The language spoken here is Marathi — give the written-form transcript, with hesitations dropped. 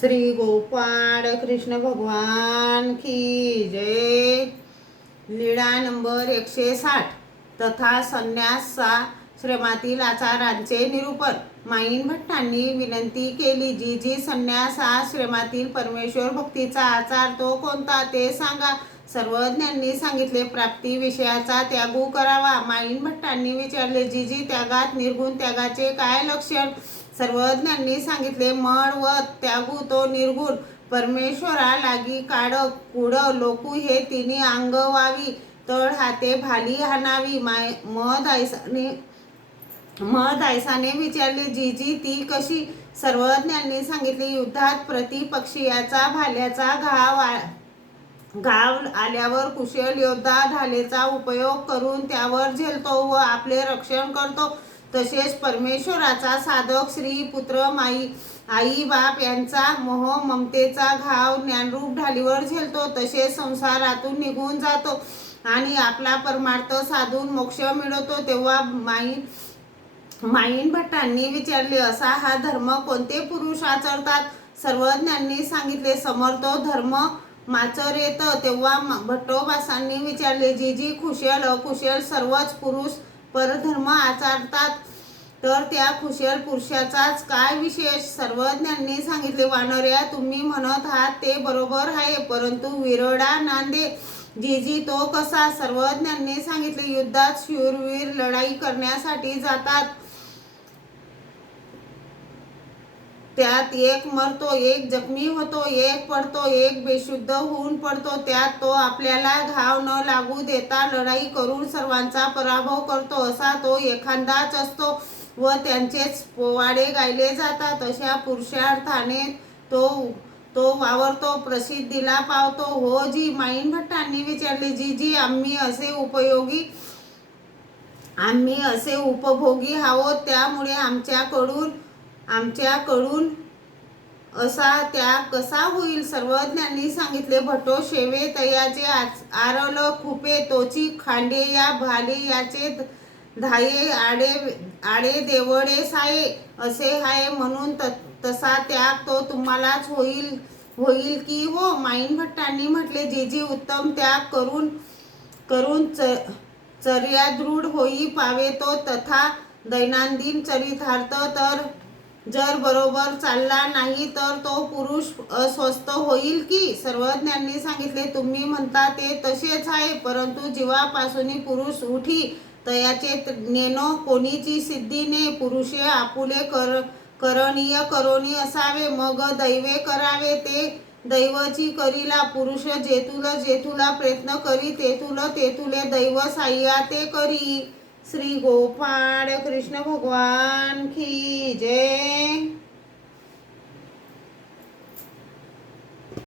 श्री गोपाळ कृष्ण भगवान की जय। लीळा नंबर 160 तथा संन्यासाश्रमातील आचारांचे निरूपण। माईन भट्टांनी विनंती केली, जी संन्यासाश्रमातील परमेश्वर भक्तीचा आचार तो कोणता ते सांगा। सर्वज्ञांनी सांगितले, प्राप्ती विषयाचा त्याग करावा। माईन भट्टांनी विचारले, जी त्यागात निर्गुण त्यागाचे काय लक्षण। सर्वज्ञांनी सांगितले, मळ व त्यागू तो निर्गुण परमेश्वरा लागी काड कुड लोकू हे तिन्ही अंग व्हावी। तळ हाते भाली हाणावी। महदायसाने विचारले, जी ती कशी। सर्वज्ञांनी सांगितले, युद्धात प्रतिपक्षीयाचा भाल्याचा घाव आल्यावर कुशल योद्धा ढालेचा उपयोग करून त्यावर झेलतो व आपले रक्षण करतो। तसेच परमेश्वराचा साधक स्त्री पुत्र आई बाप यांचा मोह ममतेचा घाव ज्ञानरूप ढालीवर झेलतो। तसेच संसारातून निघून जातो आणि आपला परमार्थ साधून मोक्ष मिळवतो। तेव्हा माईन भट्टांनी विचारले, असा हा धर्म कोणते पुरुष आचरतात। सर्वज्ञांनी सांगितले, समर्थ धर्म माचरेत। तेव्हा भट्टोबासांनी विचारले, जी कुशल अकुशल सर्वच पुरुष परधर्म आचरतात, तर त्या कुशल पुरुषाचाच काय विशेष। सर्वज्ञांनी सांगितले, वानर्या तुम्ही म्हणत आहात ते बरोबर आहे, परंतु विरडा नांदे जी तो कसा। सर्वज्ञांनी सांगितले, युद्धात शूरवीर लढाई करण्यासाठी जातात, त्यात एक मरतो, एक जखमी होतो, एक पडतो, एक बेशुद्ध होऊन पडतो। त्यात तो आपल्याला घाव न लागू देता लढाई करून सर्वांचा पराभव करतो, असा तो एखादाच असतो व त्यांचेच पोवाडे गायले जातात। अशा पुरुषार्थाने तो वावरतो, प्रसिद्धीला पावतो। हो जी। माईन भट्टांनी विचारले, जी आम्ही असे उपभोगी आहोत, त्यामुळे आमच्याकडून असा त्याग कसा होईल। सर्वज्ञांनी सांगितले, भटो शेवे तयाचे आरल खुपे तोची खांडे या भाले याचे धाये आडे देवडे साये असे आहे, म्हणून तसा त्याग तो तुम्हालाच होईल की हो। माईन भट्टांनी म्हटले, जी उत्तम त्याग करून चर्यादृढ होई पावे तो तथा दैनंदिन चरितार्थ तर जर बरोबर चालला नाही तर तो पुरुष अस्वस्थ होईल की। सर्वज्ञांनी सांगितले, तुम्ही म्हणता ते तसेच आहे, परंतु जीवापासून पुरुष उठी तयाचे नेनो कोणीची सिद्धी ने। पुरुषे आपुले करणीय करोनी असावे, मग दैवे करावे ते दैवची करीला। पुरुष जेथुला प्रयत्न करी तेथुले दैव साह्या ते करी। श्री गोपाळ कृष्ण भगवान की जय।